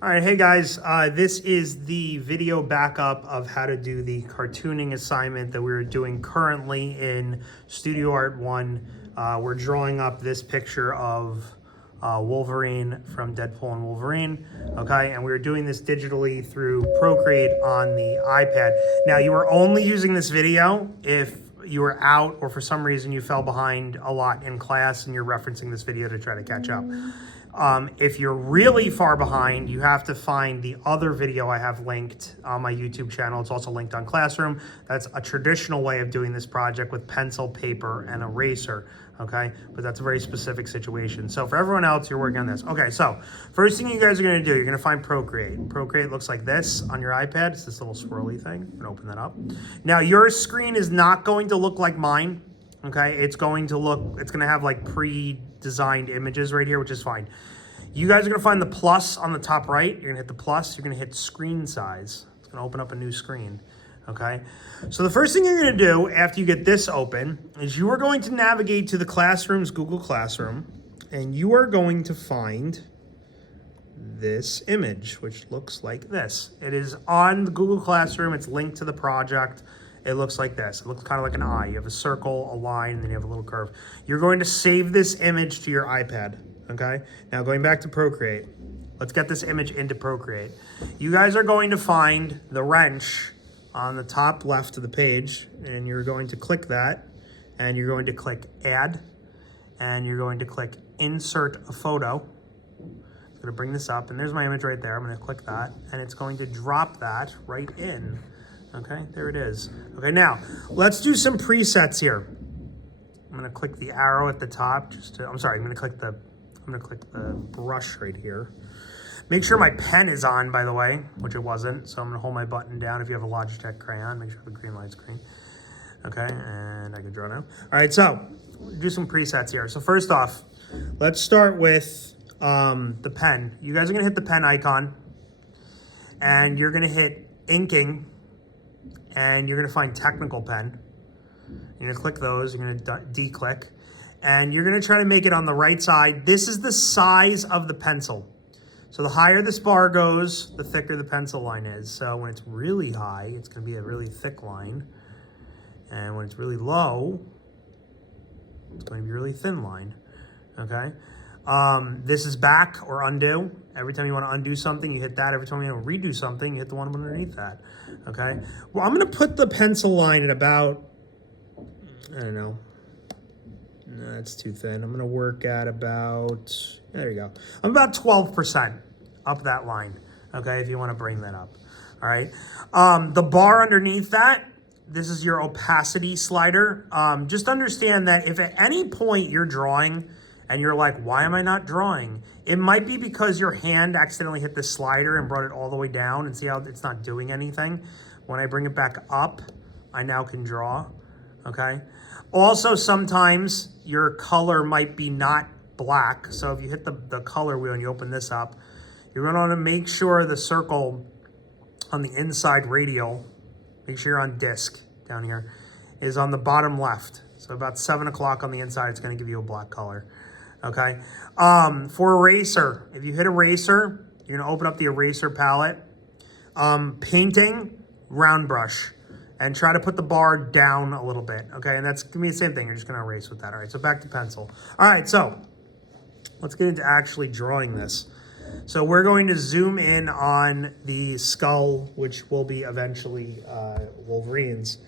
All right, hey guys, this is the video backup of how to do the cartooning assignment that we're doing currently in Studio Art 1. We're drawing up this picture of Wolverine from Deadpool and Wolverine, okay? And we're doing this digitally through Procreate on the iPad. Now, you are only using this video if you were out or for some reason you fell behind a lot in class and you're referencing this video to try to catch up. If you're really far behind, you have to find the other video I have linked on my YouTube channel. It's also linked on Classroom. That's a traditional way of doing this project with pencil, paper, and eraser, okay? But that's a very specific situation. So for everyone else, you're working on this. Okay, so first thing you guys are gonna do, you're gonna find Procreate. Procreate looks like this on your iPad. It's this little swirly thing. I'm gonna open that up. Now, your screen is not going to look like mine, okay? It's going to have like pre-designed images right here, which is fine. You guys are gonna find the plus on the top right. You're gonna hit the plus, you're gonna hit screen size. It's gonna open up a new screen, okay? So the first thing you're gonna do after you get this open is you are going to navigate to the Classroom's Google Classroom, and you are going to find this image, which looks like this. It is on the Google Classroom, it's linked to the project. It looks like this. It looks kind of like an eye. You have a circle, a line, and then you have a little curve. You're going to save this image to your iPad, okay? Now going back to Procreate, let's get this image into Procreate. You guys are going to find the wrench on the top left of the page, and you're going to click that, and you're going to click Add, and you're going to click Insert a Photo. It's gonna bring this up, and there's my image right there. I'm gonna click that, and it's going to drop that right in. Okay, there it is. Okay, now let's do some presets here. I'm gonna click the arrow at the top I'm gonna click the brush right here. Make sure my pen is on, by the way, which it wasn't. So I'm gonna hold my button down. If you have a Logitech crayon, make sure you have a green light screen. Okay, and I can draw now. All right, so do some presets here. So first off, let's start with the pen. You guys are gonna hit the pen icon, and you're gonna hit inking, and you're gonna find technical pen. You're gonna click those, you're gonna de-click, and you're gonna try to make it on the right side. This is the size of the pencil. So the higher this bar goes, the thicker the pencil line is. So when it's really high, it's gonna be a really thick line. And when it's really low, it's going to be a really thin line, okay? This is back or undo. Every time you want to undo something, you hit that. Every time you want to redo something, you hit the one underneath that, okay? Well, I'm going to put the pencil line at about, I don't know. No, that's too thin. I'm going to work at about, there you go. I'm about 12% up that line, okay, if you want to bring that up, all right? The bar underneath that, this is your opacity slider. Just understand that if at any point you're drawing and you're like, why am I not drawing? It might be because your hand accidentally hit the slider and brought it all the way down, and see how it's not doing anything. When I bring it back up, I now can draw, okay? Also, sometimes your color might be not black. So if you hit the color wheel and you open this up, you're gonna wanna make sure the circle on the inside radial, make sure you're on disk down here, is on the bottom left. So about 7 o'clock on the inside, it's gonna give you a black color, okay? For eraser, if you hit eraser, you're gonna open up the eraser palette. Painting, round brush, and try to put the bar down a little bit, okay? And that's gonna be the same thing, you're just gonna erase with that. All right, so back to pencil. All right, so let's get into actually drawing this. So we're going to zoom in on the skull, which will be eventually Wolverine's.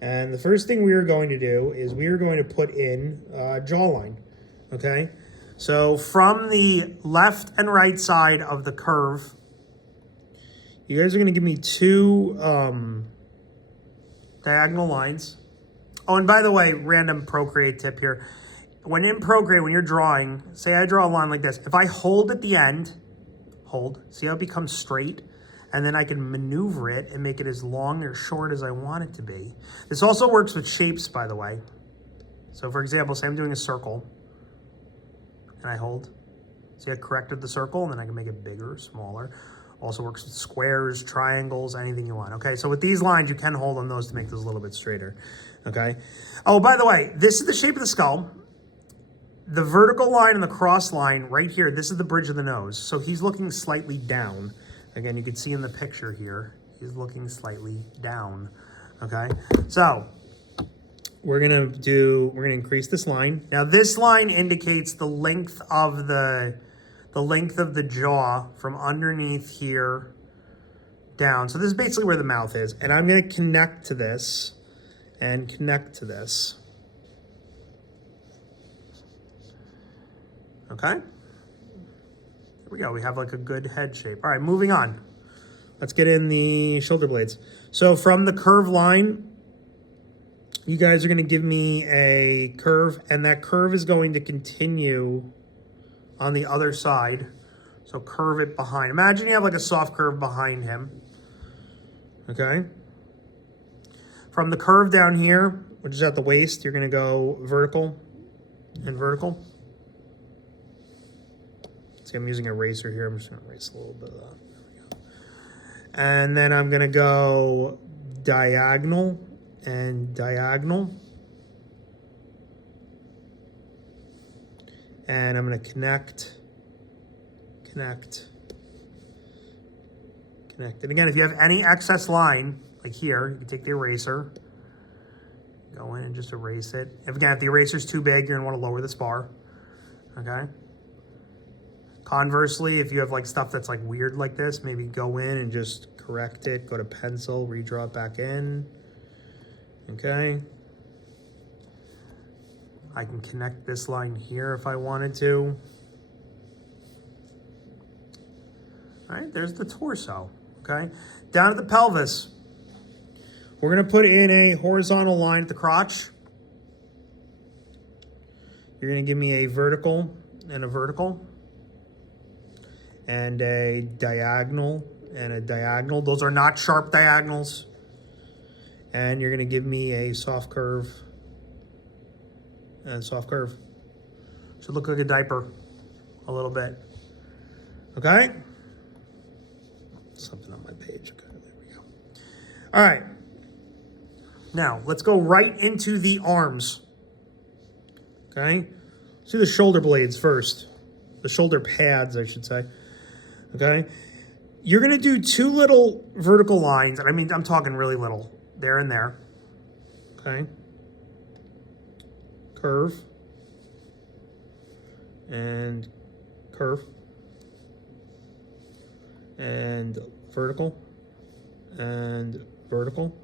And the first thing we are going to do is we are going to put in jawline, okay? So from the left and right side of the curve, you guys are gonna give me two diagonal lines. Oh, and by the way, random Procreate tip here. When in Procreate, when you're drawing, say I draw a line like this, if I hold at the end, see how it becomes straight? And then I can maneuver it and make it as long or short as I want it to be. This also works with shapes, by the way. So for example, say I'm doing a circle, and I hold. See, I corrected the circle, and then I can make it bigger, smaller. Also works with squares, triangles, anything you want. Okay, so with these lines, you can hold on those to make those a little bit straighter. Okay. Oh, by the way, this is the shape of the skull. the vertical line and the cross line right here, this is the bridge of the nose. So he's looking slightly down. Again, you can see in the picture here, he's looking slightly down, okay? So we're gonna increase this line. Now this line indicates the length of the jaw from underneath here down. So this is basically where the mouth is. And I'm gonna connect to this and connect to this. Okay, there we go. We have like a good head shape. All right, moving on. Let's get in the shoulder blades. So from the curve line, you guys are gonna give me a curve, and that curve is going to continue on the other side. So curve it behind. Imagine you have like a soft curve behind him. Okay. From the curve down here, which is at the waist, you're gonna go vertical and vertical. See, I'm using a eraser here. I'm just gonna erase a little bit of that. There we go. And then I'm gonna go diagonal and diagonal. And I'm gonna connect. And again, if you have any excess line, like here, you can take the eraser, go in and just erase it. If the eraser's too big, you're gonna wanna lower the spar, okay? Conversely, if you have like stuff that's like weird like this, maybe go in and just correct it, go to pencil, redraw it back in, okay? I can connect this line here if I wanted to. All right, there's the torso, okay? Down at the pelvis, we're gonna put in a horizontal line at the crotch. You're gonna give me a vertical and a vertical, and a diagonal and a diagonal. Those are not sharp diagonals. And you're gonna give me a soft curve and soft curve. Should look like a diaper a little bit, okay? Something on my page, okay, there we go. All right, now let's go right into the arms, okay? Let's do the shoulder blades first. The shoulder pads, I should say, okay? You're gonna do two little vertical lines, and I mean, I'm talking really little, there and there, okay? Curve, and curve, and vertical, and vertical,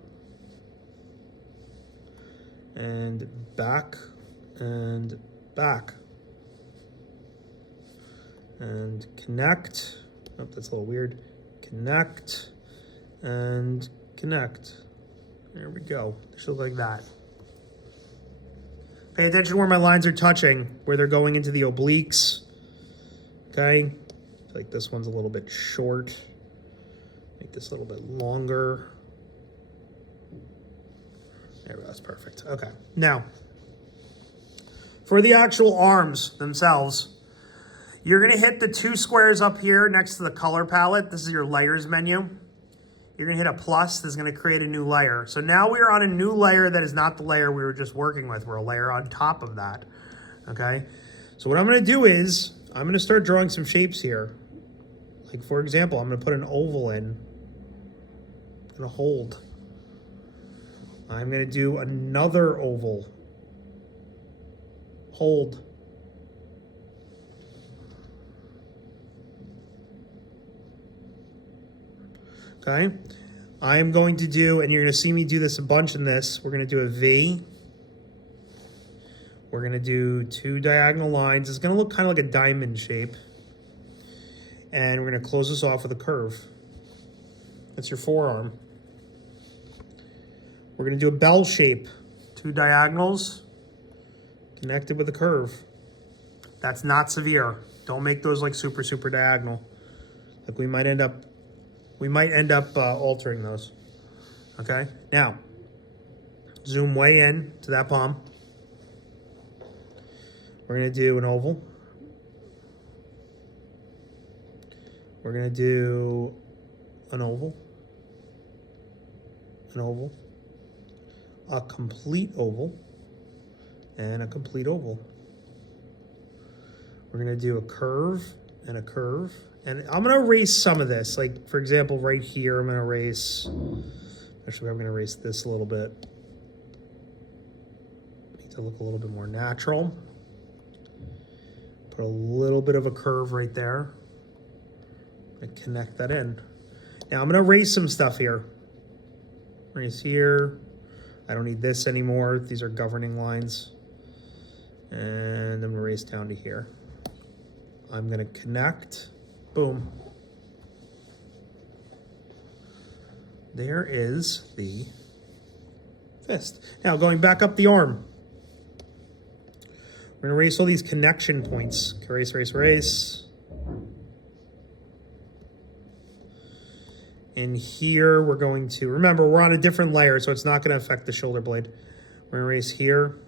and back, and back, and connect. Oh, that's a little weird. Connect, and connect. There we go. They should look like that. Pay attention where my lines are touching, where they're going into the obliques. Okay? I feel like this one's a little bit short. Make this a little bit longer. There we go, that's perfect. Okay. Now, for the actual arms themselves, you're gonna hit the two squares up here next to the color palette. This is your layers menu. You're gonna hit a plus, this is gonna create a new layer. So now we are on a new layer that is not the layer we were just working with. We're a layer on top of that, okay? So what I'm gonna do is, I'm gonna start drawing some shapes here. Like for example, I'm gonna put an oval in, I'm gonna hold. I'm gonna do another oval, hold. Okay, I am going to do, and you're gonna see me do this a bunch in this, we're gonna do a V. We're gonna do two diagonal lines. It's gonna look kind of like a diamond shape. And we're gonna close this off with a curve. That's your forearm. We're gonna do a bell shape. Two diagonals connected with a curve. That's not severe. Don't make those like super, super diagonal. Like we might end up altering those, okay? Now, zoom way in to that palm. We're gonna do an oval. We're gonna do an oval, a complete oval, and a complete oval. We're gonna do a curve and a curve. And I'm gonna erase some of this. Like, for example, right here, I'm gonna erase, actually, I'm gonna erase this a little bit. Need to look a little bit more natural. Put a little bit of a curve right there. And connect that in. Now I'm gonna erase some stuff here. Erase here. I don't need this anymore. These are governing lines. And I'm gonna erase down to here. I'm gonna connect. Boom. There is the fist. Now going back up the arm. We're gonna erase all these connection points. Erase, erase, erase. And here we're going to, remember, we're on a different layer, so it's not gonna affect the shoulder blade. We're gonna erase here.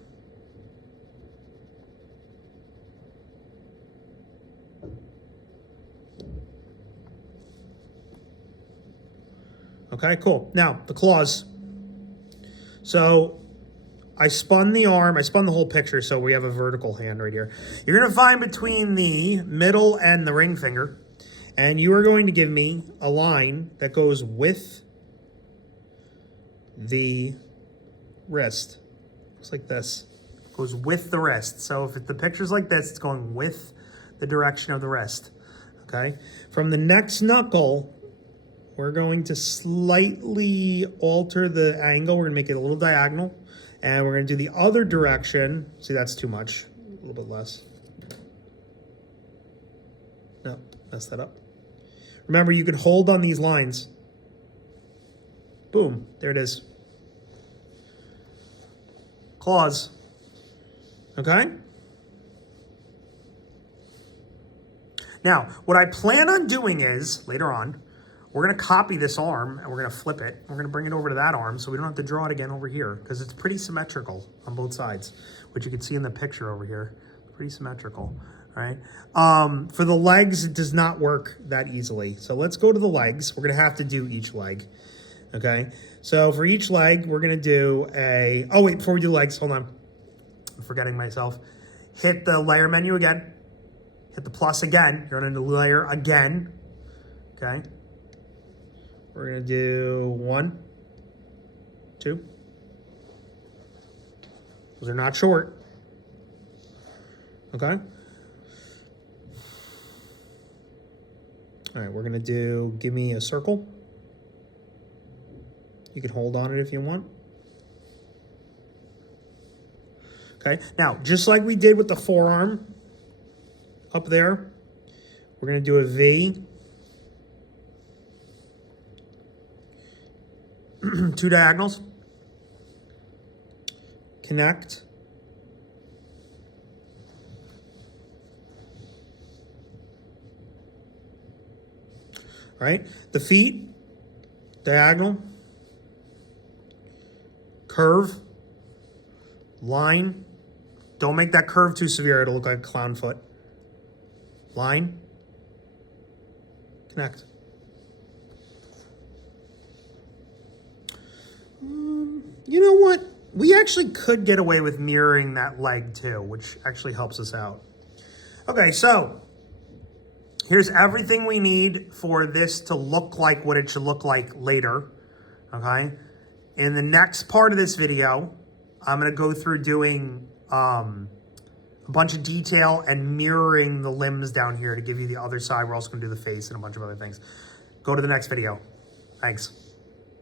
Okay, cool. Now, the claws. So I spun the arm, I spun the whole picture, so we have a vertical hand right here. You're gonna find between the middle and the ring finger, and you are going to give me a line that goes with the wrist. Looks like this. Goes with the wrist. So if the picture's like this, it's going with the direction of the wrist. Okay? From the next knuckle, we're going to slightly alter the angle. We're gonna make it a little diagonal. And we're gonna do the other direction. See, that's too much. A little bit less. No, mess that up. Remember, you can hold on these lines. Boom, there it is. Claws. Okay? Now, what I plan on doing is, later on, we're gonna copy this arm and we're gonna flip it. We're gonna bring it over to that arm so we don't have to draw it again over here because it's pretty symmetrical on both sides, which you can see in the picture over here. Pretty symmetrical, all right? For the legs, it does not work that easily. So let's go to the legs. We're gonna have to do each leg, okay? So for each leg, we're gonna do a, oh wait, before we do legs, hold on. I'm forgetting myself. Hit the layer menu again. Hit the plus again. You're gonna layer again, okay? We're gonna do 1, 2. Those are not short. Okay. All right, we're gonna do, give me a circle. You can hold on it if you want. Okay, now, just like we did with the forearm up there, we're gonna do a V. 2 diagonals, connect, all right? The feet, diagonal, curve, line. Don't make that curve too severe, it'll look like a clown foot. Line, connect. You know what? We actually could get away with mirroring that leg too, which actually helps us out. Okay, so here's everything we need for this to look like what it should look like later, okay? In the next part of this video, I'm gonna go through doing a bunch of detail and mirroring the limbs down here to give you the other side. We're also gonna do the face and a bunch of other things. Go to the next video. Thanks.